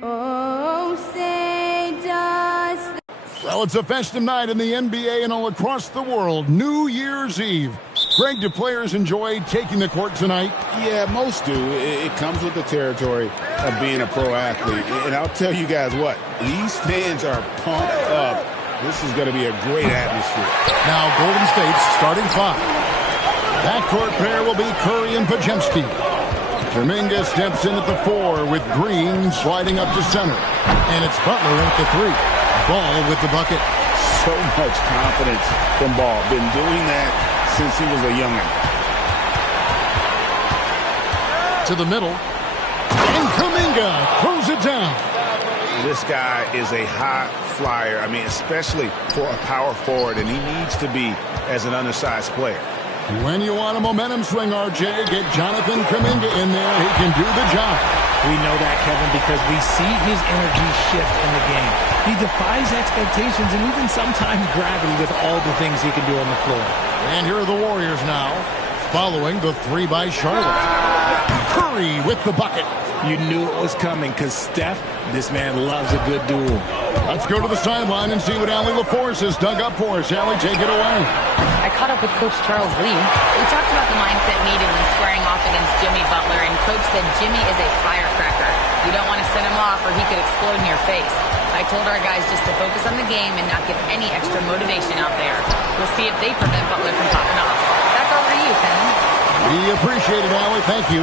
Oh, say does. Well, it's a festive night in the NBA and all across the world. New Year's Eve. Greg, do players enjoy taking the court tonight? Yeah, most do. It comes with the territory of being a pro athlete. And I'll tell you guys what, these fans are pumped up. This is going to be a great atmosphere. Now Golden State's starting five. Backcourt pair will be Curry and Podziemski. Kuminga steps in at the 4 with Green sliding up to center. And it's Butler at the 3. Ball with the bucket. So much confidence from Ball. Been doing that since he was a youngin'. To the middle. And Kuminga throws it down. This guy is a high flyer. I mean, especially for a power forward, and he needs to be as an undersized player. When you want a momentum swing, RJ, get Jonathan Kuminga in there. He can do the job. We know that, Kevin, because we see his energy shift in the game. He defies expectations and even sometimes gravity with all the things he can do on the floor. And here are the Warriors now, following the 3 by Charlotte. Curry with the bucket. You knew it was coming because Steph, this man loves a good duel. Let's go to the sideline and see what Allie LaForce has dug up for us. Allie, take it away. I caught up with Coach Charles Lee. We talked about the mindset needed when squaring off against Jimmy Butler, and Coach said Jimmy is a firecracker. You don't want to set him off or he could explode in your face. I told our guys just to focus on the game and not give any extra motivation out there. We'll see if they prevent Butler from popping off. Back over to you, Ken. We appreciate it, Allie. Thank you.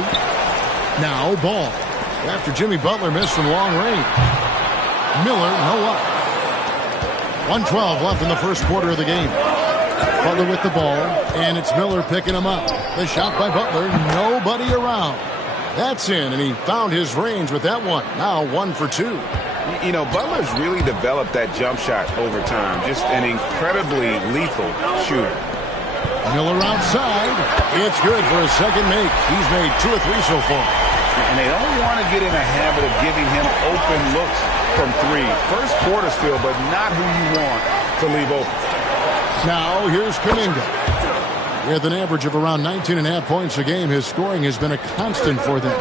Now, Ball. After Jimmy Butler missed from long range. Miller, no up. 1:12 left in the first quarter of the game. Butler with the ball, and it's Miller picking him up. The shot by Butler, nobody around. That's in, and he found his range with that one. Now 1 for 2. You know, Butler's really developed that jump shot over time. Just an incredibly lethal shooter. Miller outside. It's good for a second make. He's made 2 or 3 so far. And they don't want to get in a habit of giving him open looks from 3. First quarter still, but not who you want to leave open. Now here's Kuminga. With an average of around 19.5 points a game, his scoring has been a constant for them.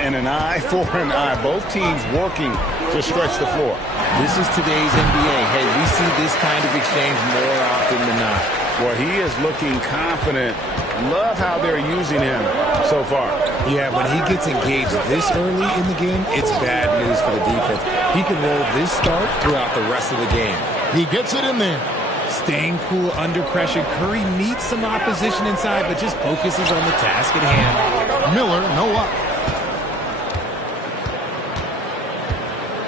And an eye for an eye. Both teams working to stretch the floor. This is today's NBA. Hey, we see this kind of exchange more often than not. Well, he is looking confident. Love how they're using him so far. Yeah, when he gets engaged this early in the game, it's bad news for the defense. He can roll this start throughout the rest of the game. He gets it in there. Staying cool under pressure. Curry meets some opposition inside, but just focuses on the task at hand. Miller, no up.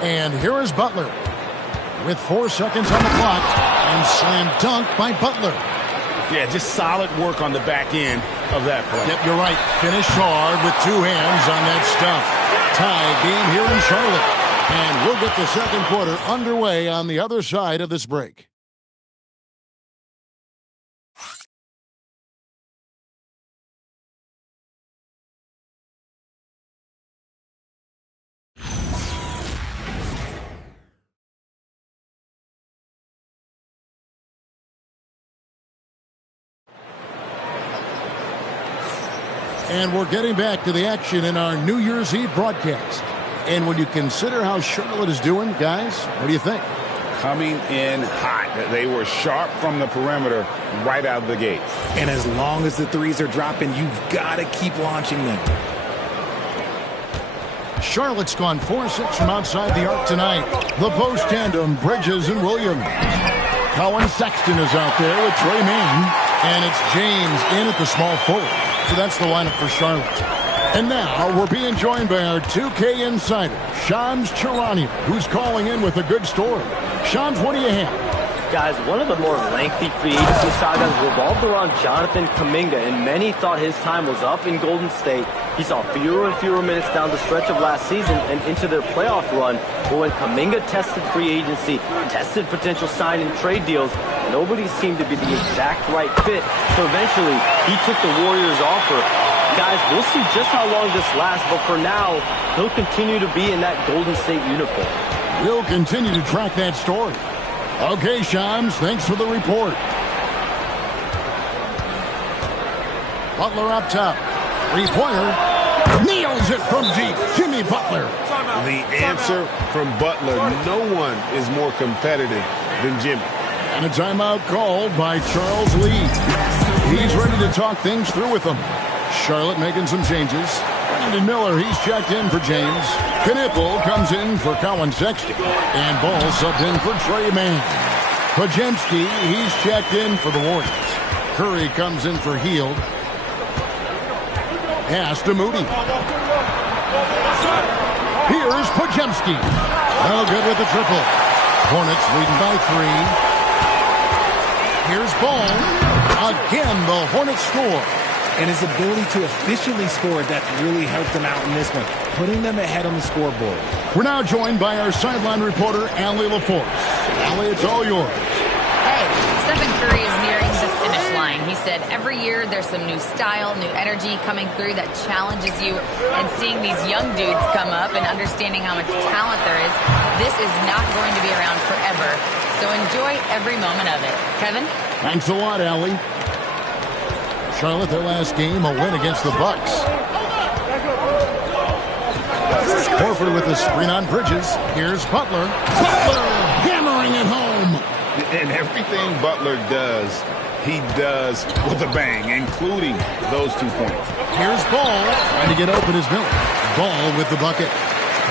And here is Butler with 4 seconds on the clock, and slam dunk by Butler. Yeah, just solid work on the back end of that play. Yep, you're right. Finish hard with 2 hands on that stuff. Tie game here in Charlotte. And we'll get the second quarter underway on the other side of this break. And we're getting back to the action in our New Year's Eve broadcast. And when you consider how Charlotte is doing, guys, what do you think? Coming in hot. They were sharp from the perimeter right out of the gate. And as long as the threes are dropping, you've got to keep launching them. Charlotte's gone 4-6 from outside the arc tonight. The post tandem, Bridges and Williams. Colin Sexton is out there with Trey Mann. And it's James in at the small forward. So that's the lineup for Charlotte. And now we're being joined by our 2K insider, Shams Charania, who's calling in with a good story. Shams, what do you have? Guys, one of the more lengthy free agency sagas revolved around Jonathan Kuminga, and many thought his time was up in Golden State. He saw fewer and fewer minutes down the stretch of last season and into their playoff run. But when Kuminga tested free agency, tested potential sign and trade deals, nobody seemed to be the exact right fit. So eventually, he took the Warriors' offer. Guys, we'll see just how long this lasts, but for now, he'll continue to be in that Golden State uniform. We'll continue to track that story. Okay, Shams, thanks for the report. Butler up top. Three-pointer. Nails it from deep. Jimmy Butler. The answer from Butler, no one is more competitive than Jimmy. And a timeout called by Charles Lee. He's ready to talk things through with them. Charlotte making some changes. Brandon Miller, he's checked in for James. Knipple comes in for Colin Sexton. And Ball subbed in for Trey Mann. Pajemski, he's checked in for the Warriors. Curry comes in for Hield. Pass to Moody. Here's Pajemski. No good with the triple. Hornets leading by 3. Here's Ball. Again, the Hornets score. And his ability to efficiently score, that's really helped them out in this one, putting them ahead on the scoreboard. We're now joined by our sideline reporter, Allie LaForce. Allie, it's all yours. Hey, Stephen Curry is nearing the finish line. He said every year there's some new style, new energy coming through that challenges you. And seeing these young dudes come up and understanding how much talent there is, this is not going to be around forever. So enjoy every moment of it. Kevin? Thanks a lot, Allie. Charlotte, their last game, a win against the Bucks. Horford with the screen on Bridges. Here's Butler. Butler hammering it home. And everything Butler does, he does with a bang, including those 2 points. Here's Ball. Trying to get open is Miller. Ball with the bucket.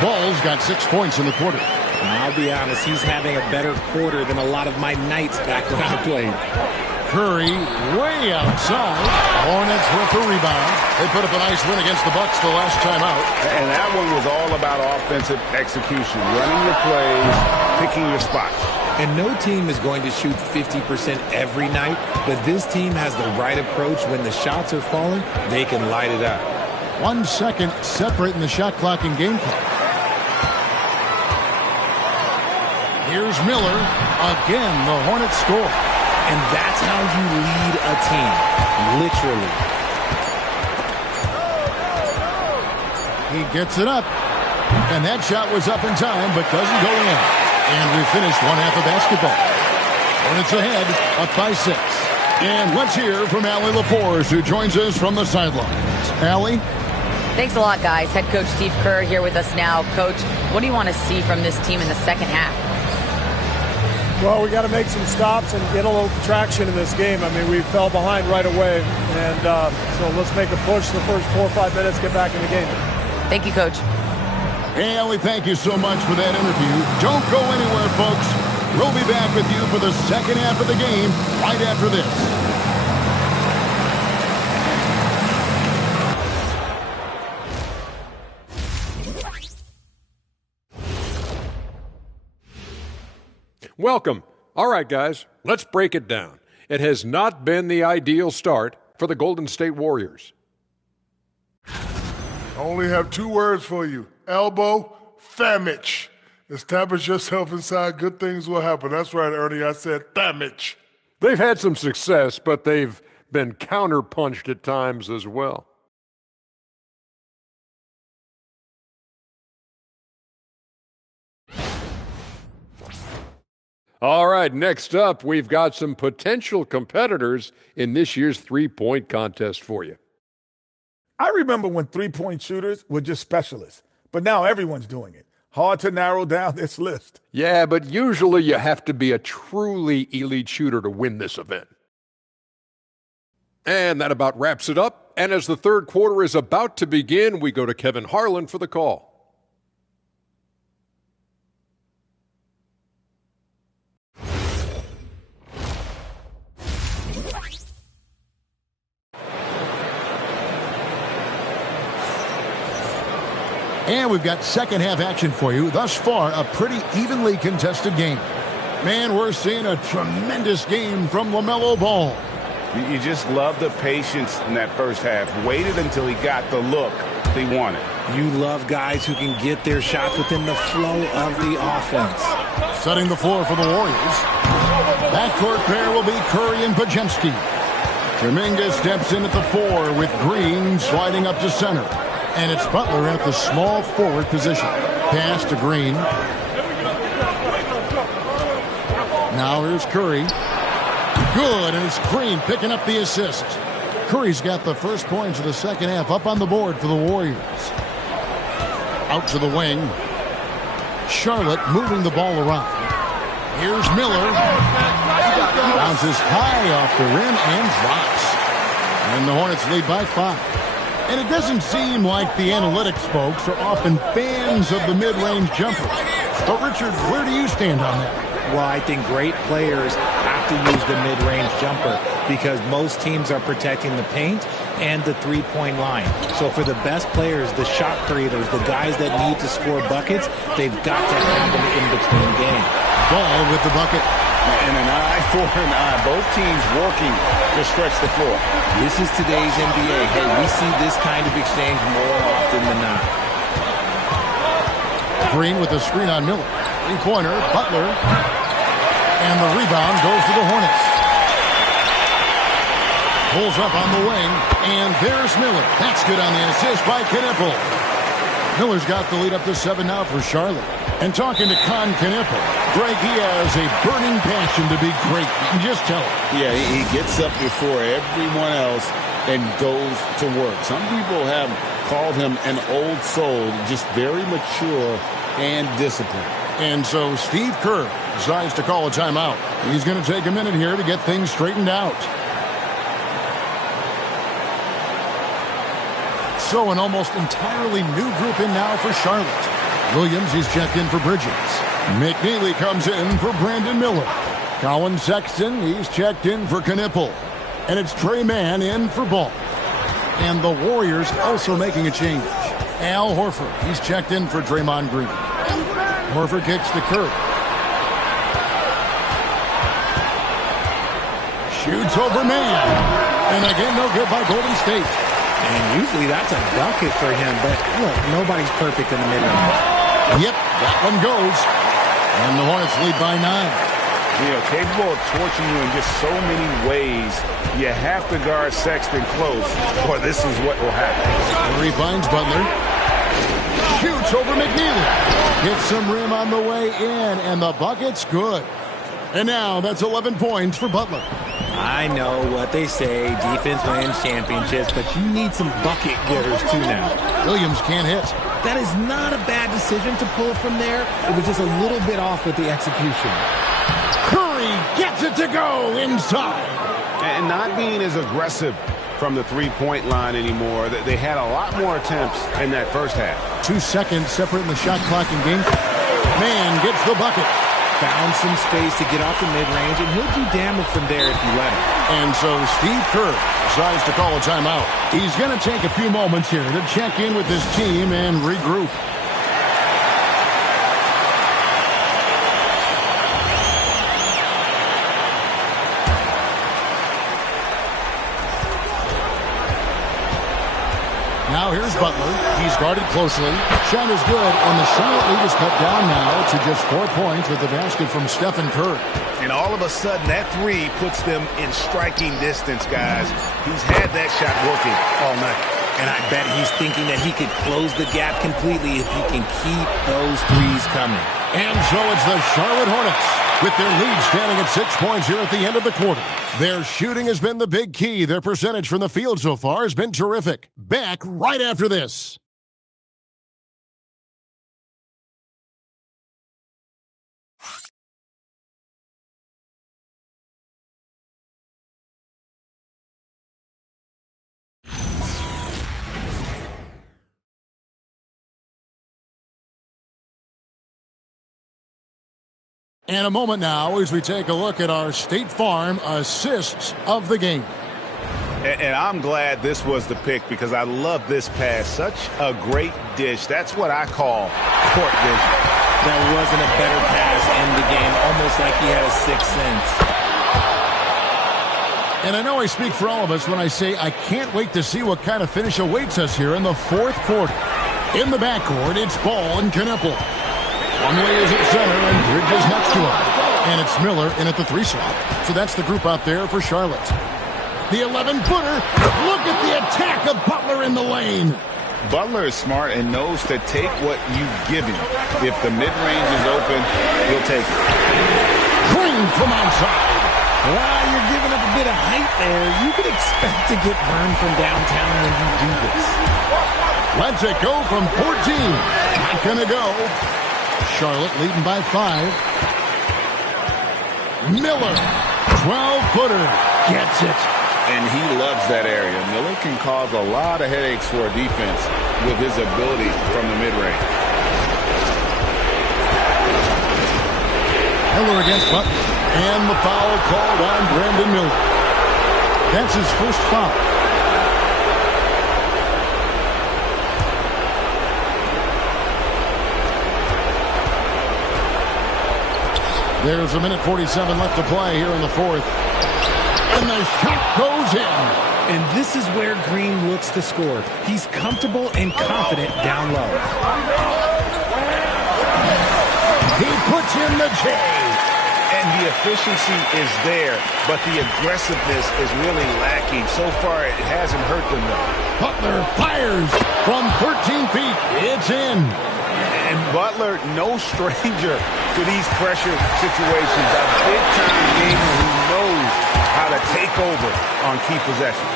Ball's got 6 points in the quarter. I'll be honest, he's having a better quarter than a lot of my nights back when I played. Curry way outside. Hornets with the rebound. They put up a nice win against the Bucks the last time out. And that one was all about offensive execution, running your plays, picking your spots. And no team is going to shoot 50% every night, but this team has the right approach. When the shots are falling, they can light it up. 1 second separating the shot clock and game clock. Here's Miller. Again, the Hornets score. And that's how you lead a team, literally. He gets it up. And that shot was up in time, but doesn't go in. And we finished one half of basketball. Hornets ahead, up by 6. And let's hear from Allie LaForce, who joins us from the sidelines. Allie? Thanks a lot, guys. Head coach Steve Kerr here with us now. Coach, what do you want to see from this team in the second half? Well, we got to make some stops and get a little traction in this game. I mean, we fell behind right away, and so let's make a push the first 4 or 5 minutes, get back in the game. Thank you, Coach. Hey, Allie, thank you so much for that interview. Don't go anywhere, folks. We'll be back with you for the second half of the game right after this. Welcome. All right, guys, let's break it down. It has not been the ideal start for the Golden State Warriors. I only have 2 words for you. Elbow, famich. Establish yourself inside, good things will happen. That's right, Ernie, I said famich. They've had some success, but they've been counterpunched at times as well. All right, next up, we've got some potential competitors in this year's three-point contest for you. I remember when three-point shooters were just specialists, but now everyone's doing it. Hard to narrow down this list. Yeah, but usually you have to be a truly elite shooter to win this event. And that about wraps it up. And as the third quarter is about to begin, we go to Kevin Harlan for the call. And we've got second half action for you. Thus far, a pretty evenly contested game. Man, we're seeing a tremendous game from LaMelo Ball. You just love the patience in that first half. Waited until he got the look they wanted. You love guys who can get their shots within the flow of the offense. Setting the floor for the Warriors. Backcourt pair will be Curry and Pajemski. Kuminga steps in at the 4 with Green sliding up to center. And it's Butler in at the small forward position. Pass to Green. Now here's Curry. Good, and it's Green picking up the assist. Curry's got the first points of the second half up on the board for the Warriors. Out to the wing. Charlotte moving the ball around. Here's Miller. Bounces high off the rim and drops. And the Hornets lead by 5. And it doesn't seem like the analytics folks are often fans of the mid-range jumper. But, Richard, where do you stand on that? Well, I think great players have to use the mid-range jumper because most teams are protecting the paint and the three-point line. So for the best players, the shot creators, the guys that need to score buckets, they've got to have them in between game. Ball with the bucket. And an eye for an eye. Both teams working to stretch the floor. This is today's NBA. Hey, we see this kind of exchange more often than not. Green with the screen on Miller. Three-pointer, Butler. And the rebound goes to the Hornets. Pulls up on the wing, and there's Miller. That's good on the assist by Knippel. Miller's got the lead up to 7 now for Charlotte. And talking to Knippel, Greg, he has a burning passion to be great. You can just tell him. Yeah, he gets up before everyone else and goes to work. Some people have called him an old soul, just very mature and disciplined. And so Steve Kerr decides to call a timeout. He's going to take a minute here to get things straightened out. So an almost entirely new group in now for Charlotte. Williams, he's checked in for Bridges. McNeely comes in for Brandon Miller. Colin Sexton, he's checked in for Knippel. And it's Trey Mann in for Ball. And the Warriors also making a change. Al Horford, he's checked in for Draymond Green. Horford kicks to Curry. Shoots over Mann. And again, no good by Golden State. And usually that's a bucket for him, but look, nobody's perfect in the mid-range. Yep, that one goes. And the Hornets lead by 9. You know, capable of torching you in just so many ways. You have to guard Sexton close, or this is what will happen. Curry finds Butler. Shoots over McNeely. Hits some rim on the way in, and the bucket's good. And now that's 11 points for Butler. I know what they say, defense wins championships, but you need some bucket getters too now. Williams can't hit. That is not a bad decision to pull from there. It was just a little bit off with the execution. Curry gets it to go inside. And not being as aggressive from the three-point line anymore. They had a lot more attempts in that first half. 2 seconds separating the shot clock and game. Man gets the bucket. Found some space to get off the mid-range, and he'll do damage from there if you let him. And so Steve Kerr decides to call a timeout. He's going to take a few moments here to check in with his team and regroup. Now here's Butler. He's guarded closely. Shot is good, and the Charlotte lead is cut down now to just 4 points with the basket from Stephen Curry. And all of a sudden, that three puts them in striking distance, guys. He's had that shot working all night. And I bet he's thinking that he could close the gap completely if he can keep those threes coming. And so it's the Charlotte Hornets with their lead standing at 6 points here at the end of the quarter. Their shooting has been the big key. Their percentage from the field so far has been terrific. Back right after this. And a moment now as we take a look at our State Farm assists of the game. And I'm glad this was the pick because I love this pass. Such a great dish. That's what I call court vision. That wasn't a better pass in the game, almost like he had a sixth sense. And I know I speak for all of us when I say I can't wait to see what kind of finish awaits us here in the fourth quarter. In the backcourt, it's Ball and Knippel. Conley is at center and Bridges next to him. And it's Miller in at the 3 slot. So that's the group out there for Charlotte. The 11-footer. Look at the attack of Butler in the lane. Butler is smart and knows to take what you give him. If the mid-range is open, he'll take it. Green from outside. Well, you're giving up a bit of height there. You could expect to get burned from downtown when you do this. Lets it go from 14. Not going to go. Charlotte leading by 5. Miller, 12-footer, gets it. And he loves that area. Miller can cause a lot of headaches for a defense with his ability from the mid-range. Miller against Butler. And the foul called on Brandon Miller. That's his first foul. There's a minute 47 left to play here in the fourth. And the shot goes in. And this is where Green looks to score. He's comfortable and confident down low. He puts in the J. And the efficiency is there, but the aggressiveness is really lacking. So far, it hasn't hurt them, though. Butler fires from 13 feet. It's in. And Butler, no stranger to these pressure situations. A big-time gamer who knows how to take over on key possessions.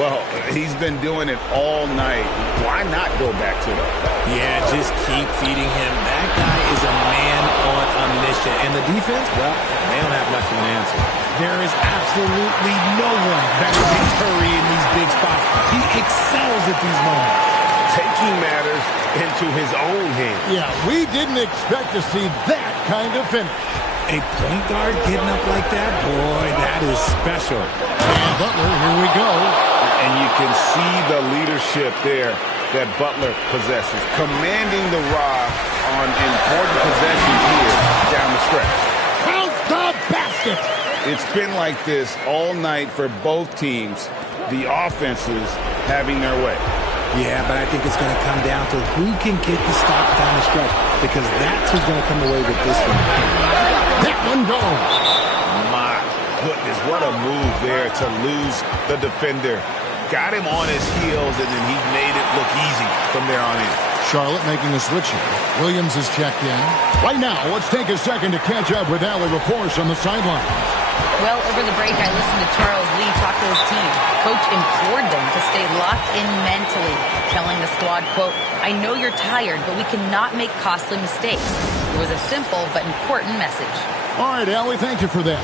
Well, he's been doing it all night. Why not go back to it? Yeah, just keep feeding him. That guy is a man on a mission. And the defense, well, they don't have much of an answer. There is absolutely no one better than Curry in these big spots. He excels at these moments. Taking matters into his own hands. Yeah, we didn't expect to see that kind of finish. A point guard getting up like that, boy, that is special. And Butler, here we go. And you can see the leadership there that Butler possesses, commanding the rock on important possessions here down the stretch. Count the basket. It's been like this all night for both teams, the offenses having their way. Yeah, but I think it's going to come down to who can get the stops down the stretch, because that's who's going to come away with this one. That one goes. My goodness, what a move there to lose the defender. Got him on his heels, and then he made it look easy from there on in. Charlotte making a switch here. Williams is checked in. Right now, let's take a second to catch up with Allie LaForce on the sideline. Well, over the break, I listened to Charles Lee talk to his team. Coach implored them to stay locked in mentally, telling the squad, quote, "I know you're tired, but we cannot make costly mistakes." It was a simple but important message. All right, Allie, thank you for that.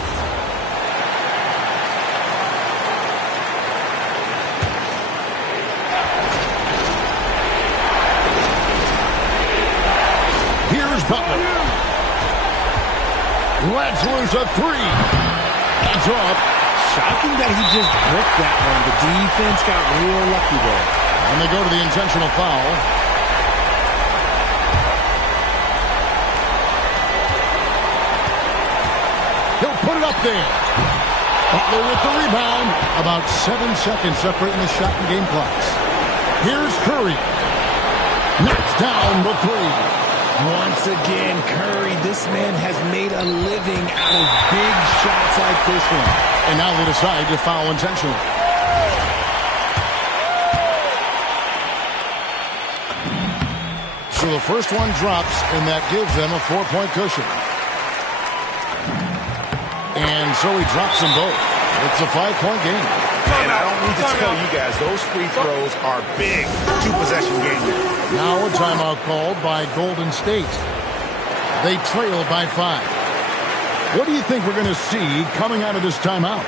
Here's Butler. Lets loose a three. That's off. Shocking that he just bricked that one. The defense got real lucky there. And they go to the intentional foul. He'll put it up there. Butler with the rebound. About 7 seconds separating the shot and game clocks. Here's Curry. Knocks down the three. Once again, Curry, this man has made a living out of big shots like this one. And now they decide to foul intentionally. So the first one drops, and that gives them a 4-point cushion. And so he drops them both. It's a 5-point game. And I don't need to tell you guys, those free throws are big two-possession game. Now a timeout called by Golden State. They trail by 5. What do you think we're going to see coming out of this timeout?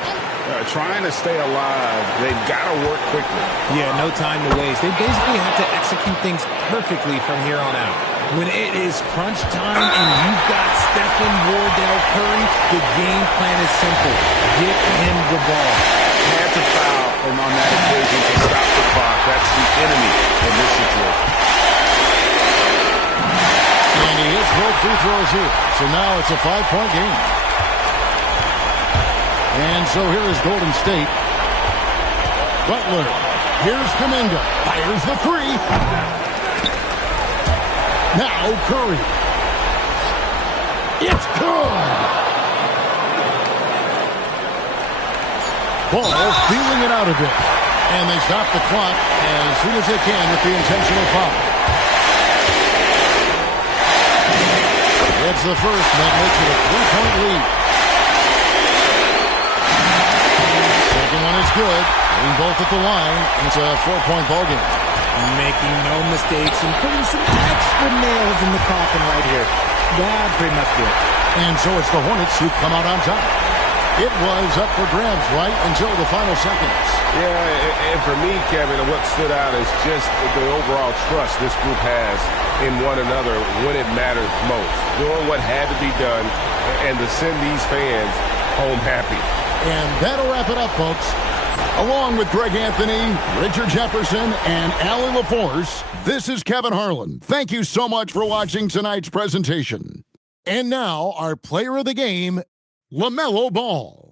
Trying to stay alive, they've got to work quickly. Yeah, no time to waste. They basically have to execute things perfectly from here on out. When it is crunch time and you've got Stephen Wardell Curry, the game plan is simple. Get him the ball. Had to foul him on that occasion to stop the clock. That's the enemy in this situation. And he hits both free throws here. So now it's a 5-point game. And so here is Golden State. Butler. Here's Kuminga. Fires the three. Now Curry. It's good. Ball feeling it out a bit. And they stop the clock as soon as they can with the intentional foul. It's the first that makes it a 3-point lead. Second one is good. Being both at the line. It's a 4-point ballgame. Making no mistakes and putting some extra nails in the coffin right here. That pretty much did. And so it's the Hornets who come out on top. It was up for grabs right until the final seconds. Yeah, and for me, Kevin, what stood out is just the overall trust this group has in one another when it mattered most. Doing what had to be done and to send these fans home happy. And that'll wrap it up, folks. Along with Greg Anthony, Richard Jefferson, and Allie LaForce, this is Kevin Harlan. Thank you so much for watching tonight's presentation. And now, our player of the game, LaMelo Ball.